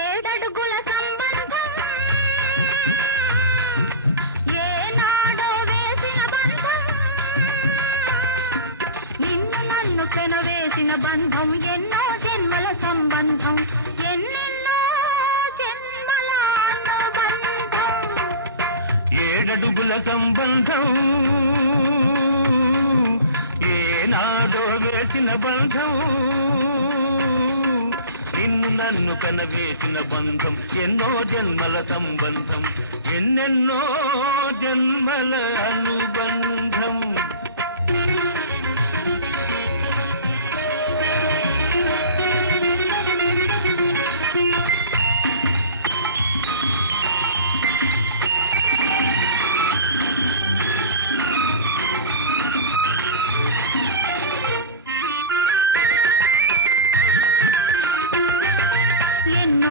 ఏడడుగుల సంబంధం ఏనాడో వేసిన బంధం నిన్ను నన్ను పెనవేసిన బంధం ఎన్నో జన్మల సంబంధం ఎన్నెన్నో జన్మల అనుబంధం ఏడడుగుల సంబంధం ఏనాడో వేసిన బంధం నిన్ను నన్ను కనవేసిన బంధం ఎన్నో జన్మల సంబంధం ఎన్నెన్నో జన్మల అనుబంధం